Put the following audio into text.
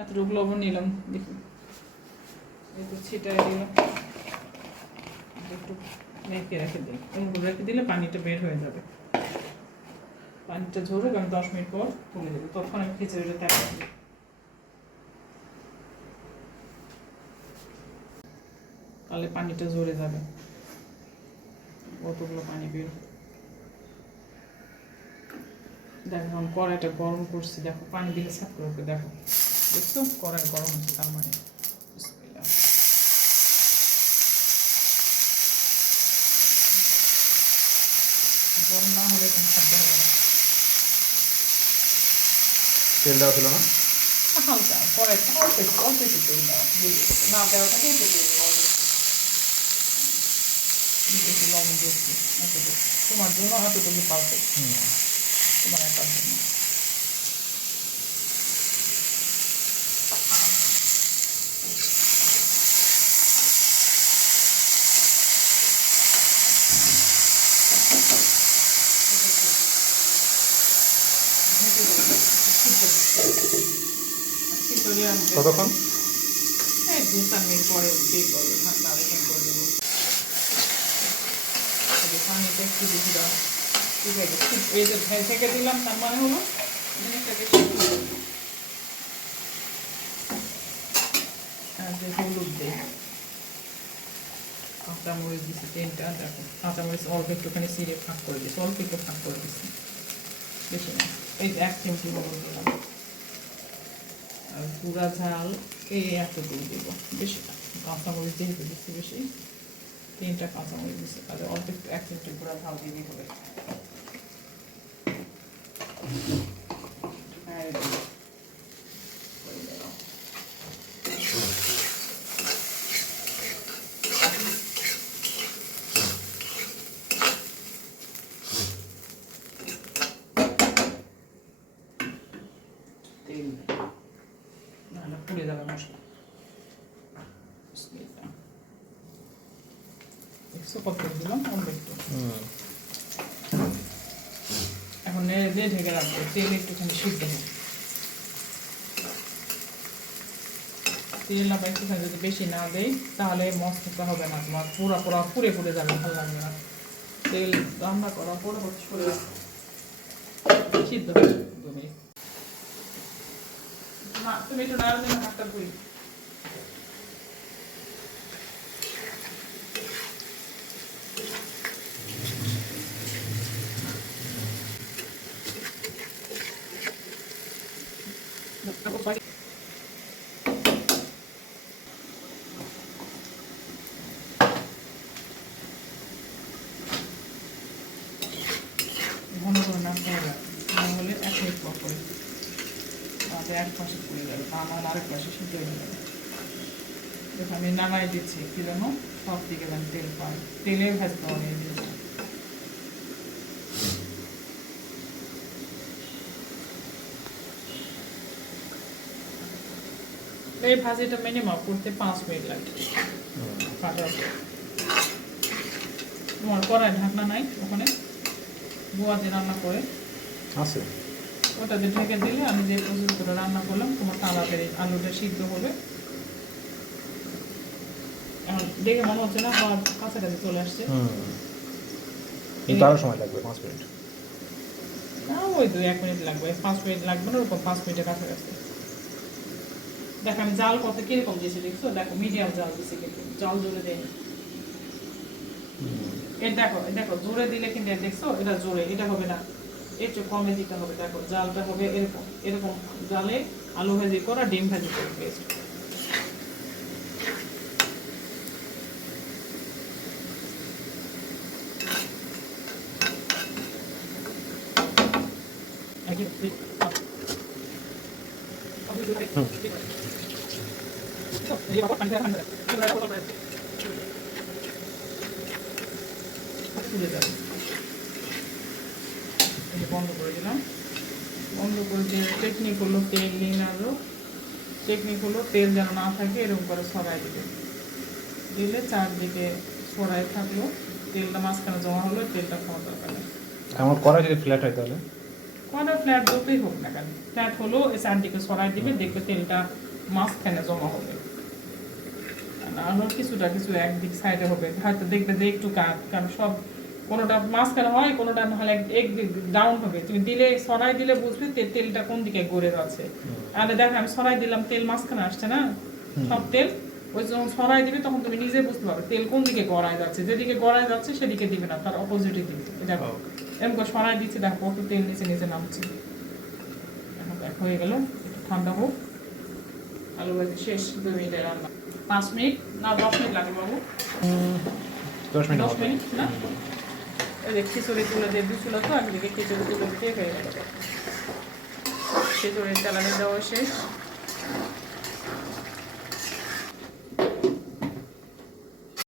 এতটুকু লবণ নিলাম, দেখি। একটু ছিটাই দিলাম। একটু মেখে রেখে দিই এমন রেখে দিলে পানিটা বের হয়ে যাবে। পানিটা ঝরুক আমি দশ মিনিট পর তুলে দেবো। তখন আমি খিচুড়িটা তাকে তাহলে পানিটা ঝরে যাবে। কতগুলো পানি বের হবে। দেখো আমি কড়াইটা গরম করছি। দেখো, পানি দিলে সাফ করে দেখো। দেখছ গরম হচ্ছে তার মানে। গরম না হলে কোনো খাদ্য হবে না। তেল দেওয়া ছিল না? হালকা কড়াই অল্প একটু অল্প একটু তেল দেওয়া। না দেওয়াটা কিন্তু দিয়ে দেবো একটু। একটু লবণ দিয়েছি তোমার জন্য এতটুকু পারফেক্ট তোমার একার কতক্ষণ? মানে কাঁচামরিচ দিছি দেখো, কাঁচামরিচ অল্প একটুখানি সিরে ফাঁক করে দিচ্ছি অল্প একটু ফাঁক করে দিচ্ছি বেশি না। এই এক চিমটি হলুদ দিলাম আর পুরা ঝাল, এই এতটুকু দেবো, বেশি না। কাঁচামরিচ যেহেতু দিচ্ছি বেশি, তিনটা কাঁচামরিচ দিচ্ছি, তাহলে একটু এক চিমটি পুরা ঝাল দিলেই হবে হ্যাঁ, এই যে। করে দাও। তেল নাহলে পুড়ে যাবে মশলা বিসমিল্লাহ। দেখছ কত দিলাম অল্প একটু এখন নেড়ে দিয়ে ঢেকে রাখব তেল একটুখানি সিদ্ধ তেল না একটুখানি যদি বেশি না দেই তাহলে মশলাটা হবে না তোমার পুরা পুরা পুড়ে পুড়ে যাবে ভালো লাগবে না তেল রান্না করা পরে হচ্ছে সিদ্ধ হবে দু মিনিট না তুমি একটু নাড়া দিন হাতটা ধুই ঘন করে নাড়তে হবে না হলে এক মিনিট পর করে তাতে এক পাশে পুড়ে যাবে নাহলে আরেক পাশে সিদ্ধ হয়ে যাবে দেখো, আমি নামাই দিচ্ছি, কি যেন সব দিকে যেন তেল পায়। তেলে ভাজতে হবে এই। এই ভাজিটা মিনিমাম করতে পাঁচ মিনিট লাগে তোমার কড়াই ঢাকনা নাই, ওখানে যে রান্না করে। আছে। ওটাতে ঢেকে দিলে আমি যে প্রসেস করে রান্না করলাম তোমার তাড়াতাড়ি আলুটা সিদ্ধ হবে। দেখে মনে হচ্ছে না হওয়ার কাছাকাছি চলে আসছে। আরও সময় লাগবে পাঁচ মিনিট। না ওই দু এক মিনিট লাগবে। পাঁচ মিনিট লাগবে না ওরকম পাঁচ মিনিটের কাছাকাছি। দেখো আমি জাল কত কীরকম দিয়েছি দেখছ? দেখো মিডিয়াম জাল দিয়েছি কিন্তু জল জোরে দেয়নি। এর দেখো দেখো জোরে দিলে কিন্তু দেখছ এটা জোরে এটা হবে না। একটু কমে দিতে হবে দেখো জালটা হবে এরকম এরকম জালে আলু ভাজি করা ডিম ভাজি করে পেস্ট এই যে বন্ধ করে দিলাম। বন্ধ করে দিয়ে টেকনিক হলো তেল নিয়ে আলো টেকনিক হলো তেল যেন না থাকে এরকম করে সরাই দিবে। দিলে চারদিকে সরাই থাকল তেলটা মাঝখানে জমা হলো তেলটা খাওয়া দরকার আমার করা যদি ফ্ল্যাট হয় তাহলে? কোনো ফ্ল্যাট যতই হোক না কেন ফ্ল্যাট হলো এই চারদিকে সরাই দিবে দেখবে তেলটা মাঝখানে জমা হবে। আর কিছুটা কিছু একদিক সাইডে হবে। হয়তো দেখবে যে একটু কাট কারণ সব কোনোটা মাঝখানে হয় কোনোটা নাহলে এক- একদিক ডাউন হবে। তুমি দিলে সরাই দিলে বুঝবে তে- তেলটা কোন দিকে গড়ে যাচ্ছে। আর দেখো আমি সরাই দিলাম তেল মাঝখানে আসছে না? সব তেল ওই যখন সরাই দিবে তখন তুমি নিজে বুঝতে পারবে তেল কোন দিকে গড়ায় যাচ্ছে। যেদিকে গড়ায় যাচ্ছে সেদিকে দিবে না তার অপোজিটে দিবে। দেখো। এরকম করে সরাই দিচ্ছে দেখো কত তেল নিচে নিচে নামছে। এখন দেখো হয়ে গেল। একটু ঠান্ডা হোক। আলু ভাজি শেষ দুই মিনিটের রান্না। পাঁচ মিনিট না দশ মিনিট লাগে বাবু। দশ মিনিট দশ মিনিট না? ওই যে খিচুড়ি তুলে দিয়ে দিচ্ছিল তো, একদিকে খিচুড়ি তুলে দিয়ে হয়ে গেল। খিচুড়ির চালানি দেওয়া শেষ।